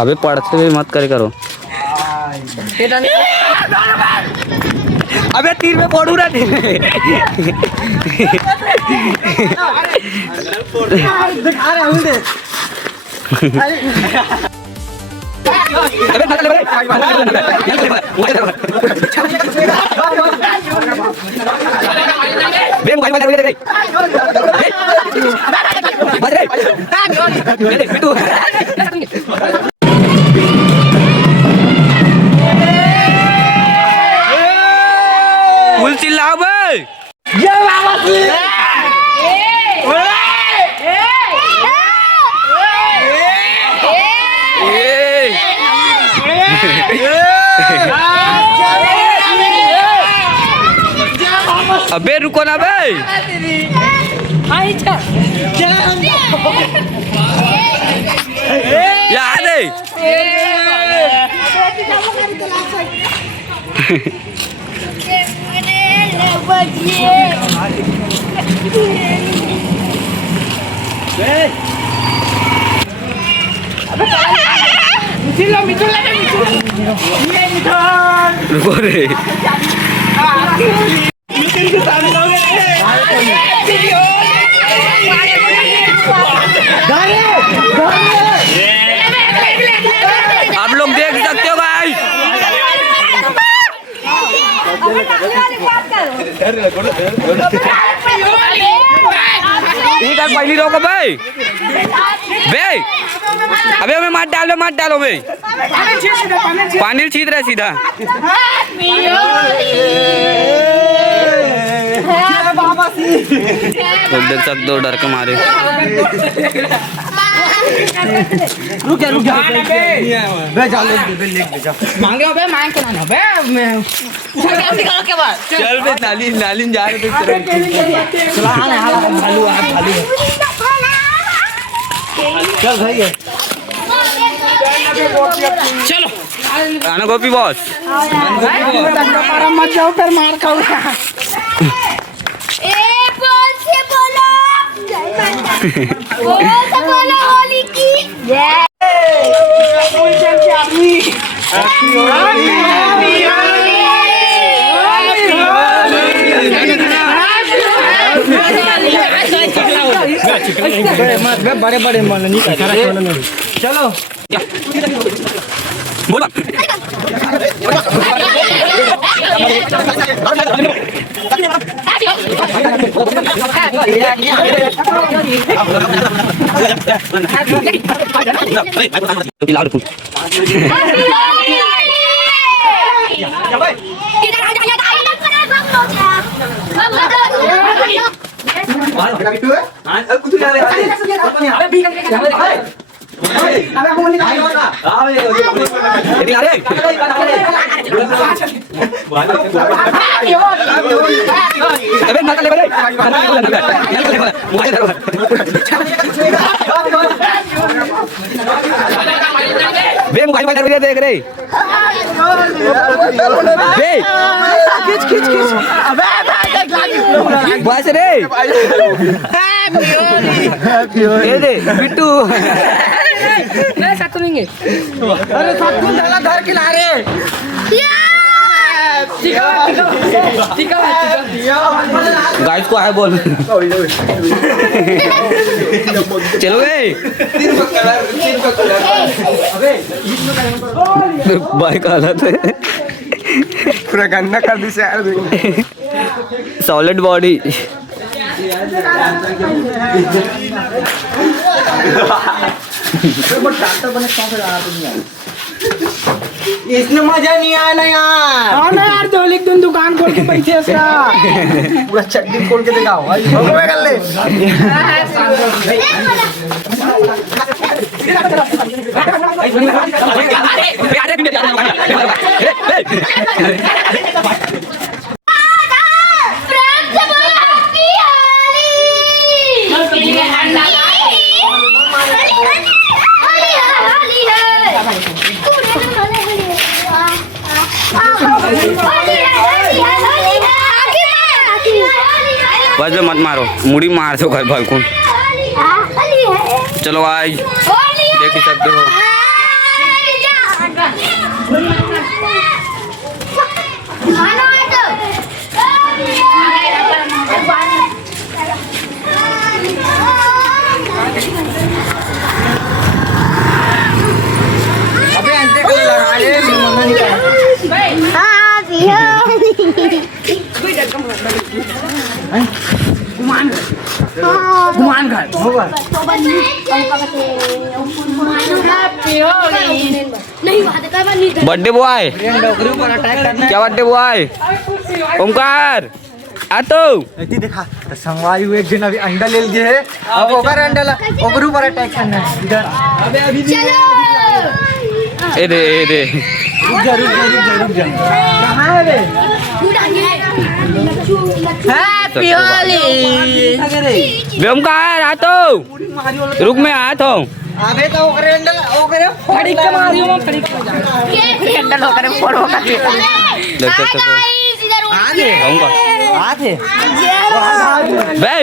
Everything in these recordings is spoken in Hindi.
अबे पढ़ते हुए मत करे करो। अबे तीर में पड़ू रहा तीर में। फुल चिल्लाओ भाई। ये अबे रुको ना भाई। याद है रुको रे। आप लोग देख सकते हो भाई। पहली रोको भाई। भाई अबे हमें मत डालो भाई। पानी छीट रहा सीधा। तो देख सकते हो डर के मारे। रुक जा मांगे हो बे मांग के ना बे चल बे नालिन जा रहे थे। चल भाई चलो आना गोपी बॉस। मत जाओ फिर मार खाऊंगा। बोलो होली की जय। बड़े बड़े मन नहीं चलो बोला देख रहे बस रे बिट्टू साथ लेंगे। अरे साथ घर किनारे गाइस को आया बोल। चलो गए भाई का हालत है पूरा गंदा कर दी यार। सॉलिड बॉडी इसमें मजा नहीं आया ना यार। हाँ ना यार तो एक दिन दुकान खोल के बैठे उसका पूरा चड्डी खोल के दिखाओ कर ले। बस मत मारो मुड़ी मार दो घर भाई को। चलो भाई देख ही सकते हो। अबे अंते को लगा ले मम्मा नहीं कहा गुमान घर होगा बर्थडे बॉय क्या बर्थडे बॉय ओमकार आ तो ऐती देखा तो संगवारी हुए एक दिन अभी अंडा ले लिए है अब ओकर अंडा ला ओकर ऊपर अटैक करना है इधर अबे अभी ए दे रुक जा कहां है बे हैप्पी होली बे ओमकार आ तो रुक मैं आ तो अबे तो ओकरे अंडा ओकरे फड़ी के मारियो में फड़ी के अंडा ओकरे फोड़ो का देख सकते हो आगे ओमकार आगे बे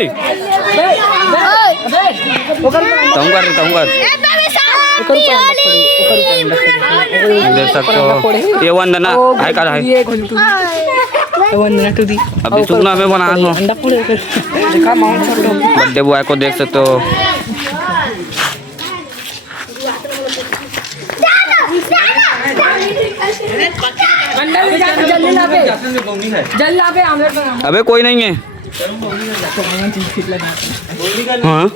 ओकर ओमकार देख सकते हो ये वंदना है का है अभी सुना में बना दो बर्थडे बॉय को देख सकते हो। अबे कोई नहीं है हाँ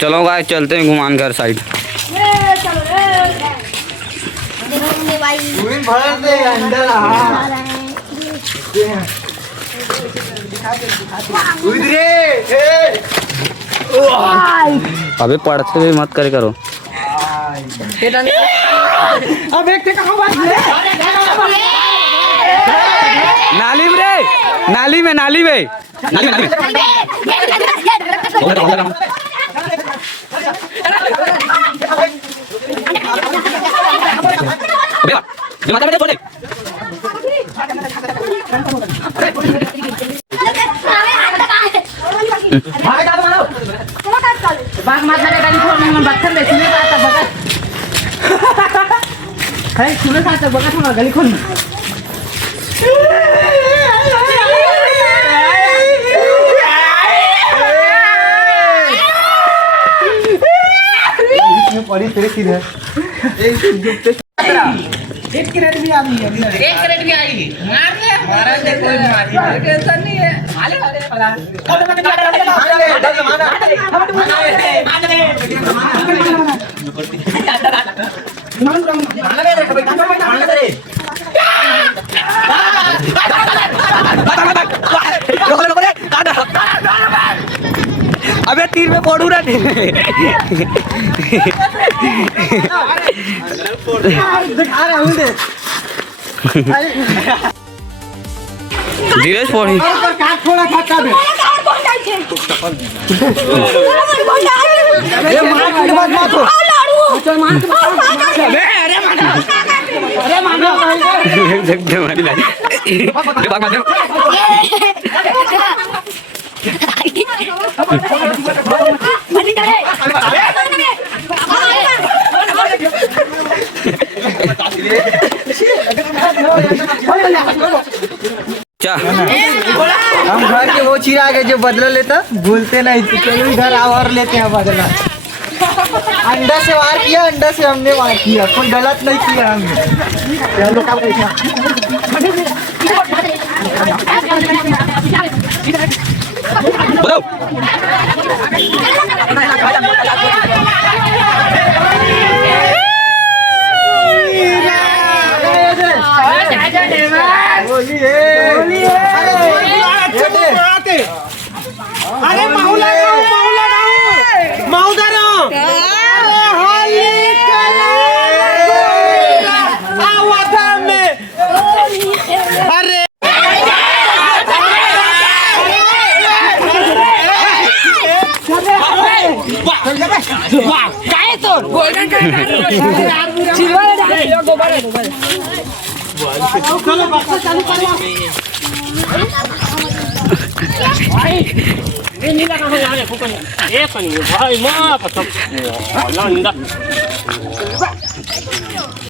चलो गाइस चलते हैं गुमान घर साइड। अबे पढ़ते हुए मत करे करो नाली में रे नाली में बाग मात लगा गाड़ी खोल में बक्सर ले सुने का बगत है सुने का बगत में गली खोल में पड़ी तेरे किधर एक क्रेट भी आ गई मार ले महाराज ने कोई मारी ऐसा नहीं है आले पड़ा अबे तीर में फोड़ू ना धीरे फोड़ी थोड़ा खाता क्या हम घर के वो चिरा के जो बदला लेता भूलते नहीं तो चलो इधर आओ और लेते हैं बदला। अंडा से वार किया अंडा से हमने वार किया कोई गलत नहीं किया हमने बताओ अरे माहौल अरे काय तो गोल्डन काय silver Ini dah kau yang ada bukan? Kan ni, wah, apa tu? Allah indah.